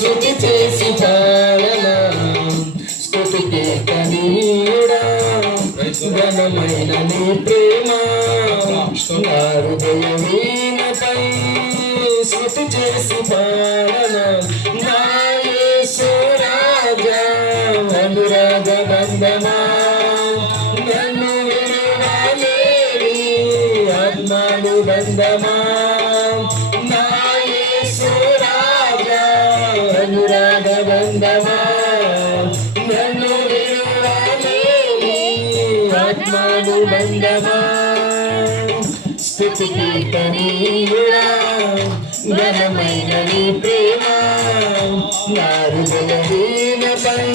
స్తుతి చేసి పాడనా స్తుతి కీర్తనీయుడా ఘనమైన నీ ప్రేమ నా హృదయ వీణపై స్తుతి చేసి పాడనా నా యేసు రాజా అనురాగ బంధమా నన్ను విడువలేని ఆత్మానుబంధమా నా యేసు రాజా అనురాగ బంధమా నన్ను విడువలేని ఆత్మానుబంధమా స్తుతి కీర్తనీయుడా ఘనమైన నీ ప్రేమ నా హృదయ వీణపై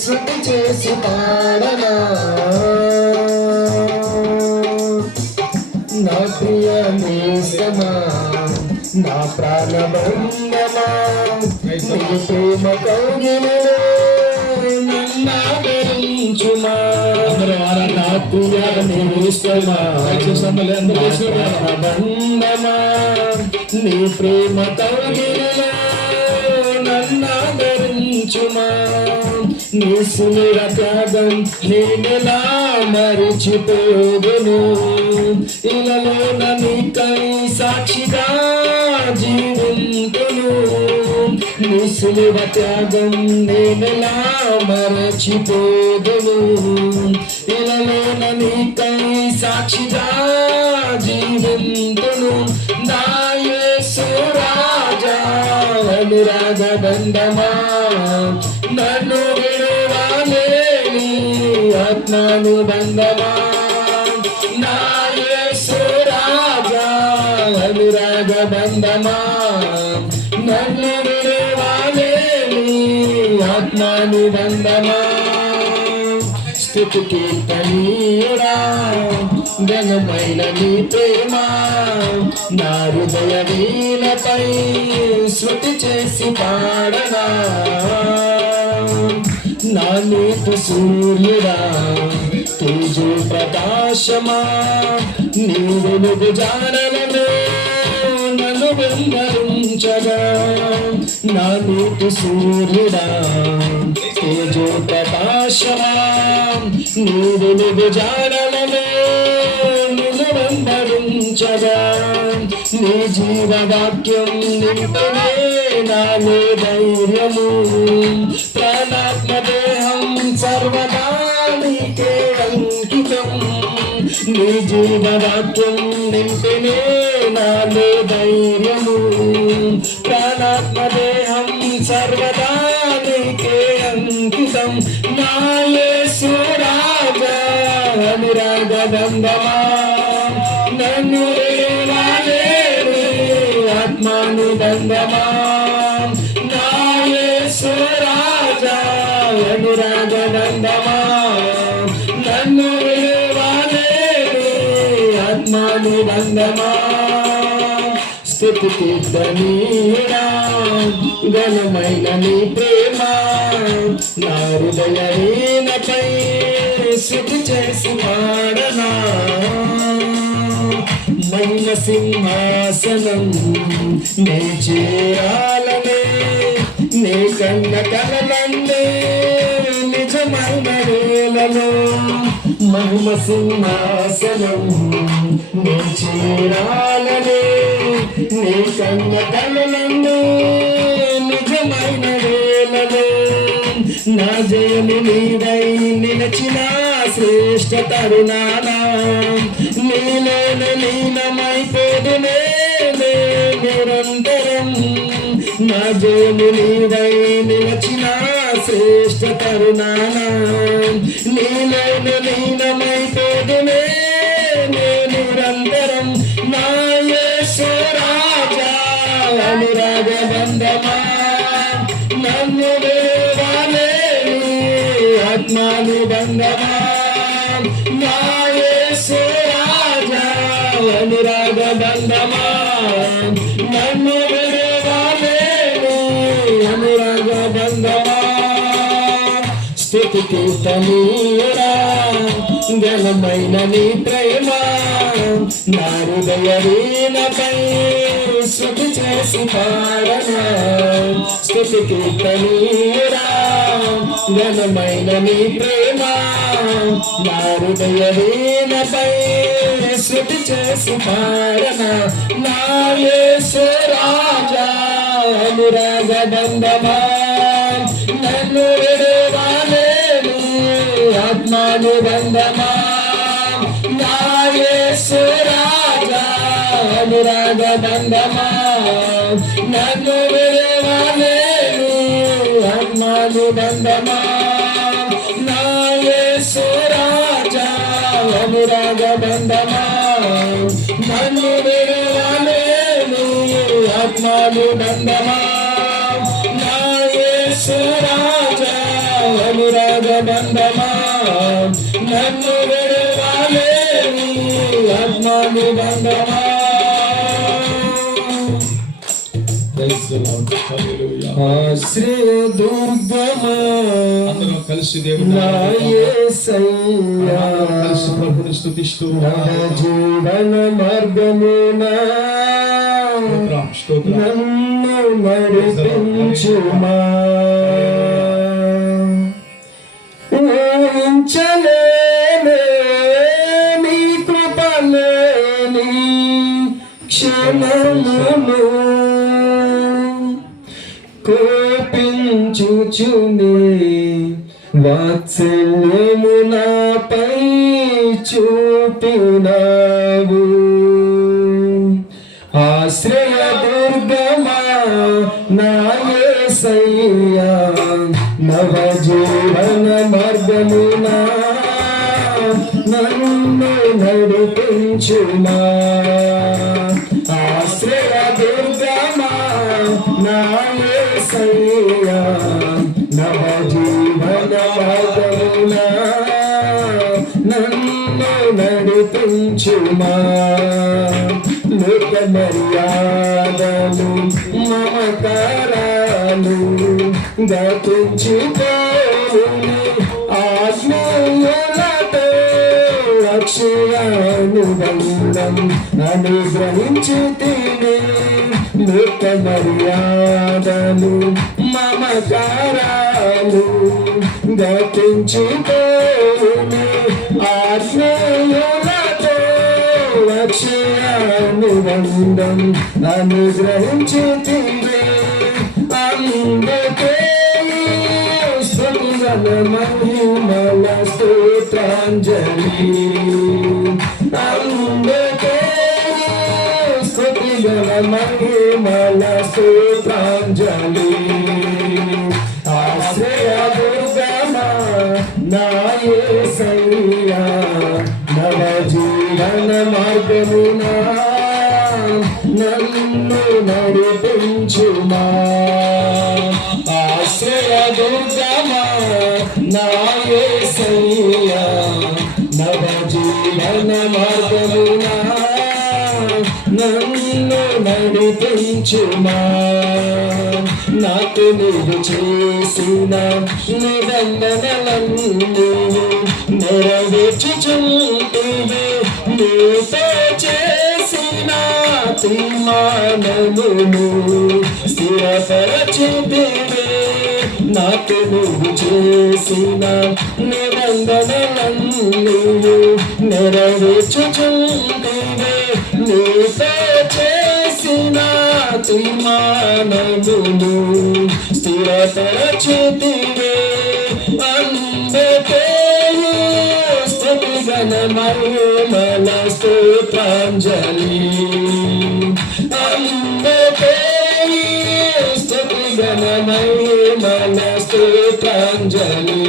స్తుతి చేసి పాడనా నా ప్రియ నేస్తమా నా ప్రాణబంధమా నీ ప్రేమ కౌగిలిలో నన్నాదరించుమా నా ప్రియ నేస్తమా ప్రాణబంధమా నీ ప్రేమ కౌగిలిలో నన్నాదరించుమా నీ సునిర త్యాగం నేనెలా మరిచిపోదును ఇలాలోన నీకై సాక్షిగా జీవింతును నీ సునిర త్యాగం నేనెలా మరచిపోదును ఇలాలోన నీకై సాక్షిగా జీవింతును నా యేసు రాజా అనురాగ బంధమా నన్ను విడువలేని ఆత్మానుబంధమా నా యేసు రాజా అనురాగ బంధమా నన్ను విడువలేని ఆత్మానుబంధమా స్తుతి కీర్తనీయుడా ఘనమైన నీ ప్రేమ నా హృదయ వీణపై శృతి చేసి పాడనా నా నీతి సూర్యుడా తేజో ప్రకాశమా నీ వెలుగు జాడలను నన్ను వెంబడించగా నా నీతి సూర్యుడా తేజో ప్రకాశమా నీ వెలుగు జాడలను నన్ను వెంబడించగా నీ జీవవాక్యం నింపనే నాలో ధైర్యము ప్రాణాత్మ దేహం సర్వదా నీకే అంకితం నీ జీవవాక్యం నింపనే నాలో ధైర్యము ప్రాణాత్మ దేహం సర్వదా నీకే అంకితం నా యేసు రాజా అనురాగ బంధమా నన్ను విడువలేని ఆత్మానుబంధమా నా యేసు రాజా అనురాగ బంధమా నన్ను విడువలేని ఆత్మానుబంధమా స్తుతి కీర్తనీయుడా ఘనమైన నీ ప్రేమ నా హృదయ వీణపై శృతి చేసి పాడనా మహిమ సింహాసనం నే చేరాలనే నీ కన్న కలలందే నిజమైన వేళలో మహిమ సింహాసనం నే చేరాలనే నీ కన్న కలలందే నిజమైన వేళలో నా జయము నీదై నిలచిన శ్రేష్ఠ తరుణానా నీలోన లీనమైపోదునే నిరంతరం నా జయము నీదై నిలచిన శ్రేష్ఠ తరుణానా నీలోన లీనమైపోదునే నిరంతరం నా యేసు రాజా అనురాగ బంధమా నన్ను విడువలేని ఆత్మానుబంధమా నా యేసు రాజా అనురాగ బంధమా నన్ను విడువలేని అనురాగ బంధమా స్తుతి కీర్తనీయుడా ఘనమైన నీ ప్రేమ నా హృదయ వీణపై శృతి చేసి పాడనా స్తుతి కీర్తనీయుడా ఘనమైన నీ ప్రేమ నా హృదయ వీణపై శృతి చేసి పాడన నా యేసు రాజా అనురాగ బంధమా నన్ను విడువలేను ఆత్మానుబంధమా నా యేసు రాజా అనురాగ బంధమా నన్ను విడువలేను ఆత్మానుబంధమా నా యేసు రాజా అనురాగ బంధమా నన్ను విడువలేను ఆత్మానుబంధమా నా యేసు రాజా అనురాగ బంధమా నన్ను విడువలేను ఆత్మానుబంధమా. ఆశ్రయ దుర్గమా అందరం కలిసి దేవుని నా యేసయ్యా కలిసి ప్రభుని స్తుతిస్తూ నా జీవన మార్గమున నన్ను నడిపించుమా ఊహించలేనే నీ కృపలేని క్షణమును కోపించుచునే వాత్సల్యము నాపై చూపినావు ఆశ్రయ దుర్గమా నా యేసయ్యా నవ జీవన మార్గమునా నన్ను నడిపించుమా ఆశ్రయ దుర్గమా నా యేసయ్యా నవ జీవన మార్గమునా నన్ను నడిపించుమా లోక మర్యాదలు మమకారాలు గతించిపోవును ఆత్మీయులతో అక్షయానుబంధం అనుగ్రహించితిని లోక మర్యాదలు మమకారాలు గతించిపోవును ఆత్మీయులతో అక్షయానుబంధం అనుగ్రహించితిని అందుకే స్తుతిగల మహిమల స్తోత్రాంజలి అందుకే స్తుతిగల మహిమల స్తోత్రాంజలి ఆశ్రయ దుర్గమా నా యేసయ్యా నవ జీవన మార్గమునా నన్ను నడిపించుమా ఆశ్రయ దుర్గమా నా యేసయ్యా నవ జీవన మార్గమునా నన్ను నడిపించుమా నాకు నీవు చేసిన నిబంధనలన్నీ నెరవేర్చుచుంటివి నీతో చేసిన తీర్మానమును స్థిరపరచితివి నాకు నువ్వు చేసిన నిబంధనలన్నీ నెరవేర్చుచుంటివి నీతో చేసిన తీర్మానమును స్థిరపరచితివి అందుకే స్తుతిగల మహిమల స్తోత్రాంజలి అందుకే స్తుతిగల మహిమల స్తోత్రాంజలి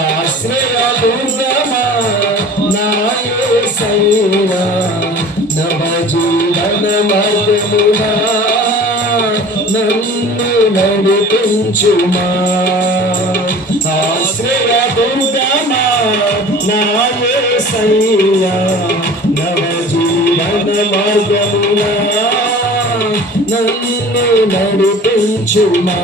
ఆశ్రయ దుర్గమా నా యేసయ్యా నవ జీవన మార్గమునా నన్ను నడిపించుమా ఆశ్రయ దుర్గమా నా యేసయ్యా నవ జీవన మార్గమునా నన్ను నడిపించుమా.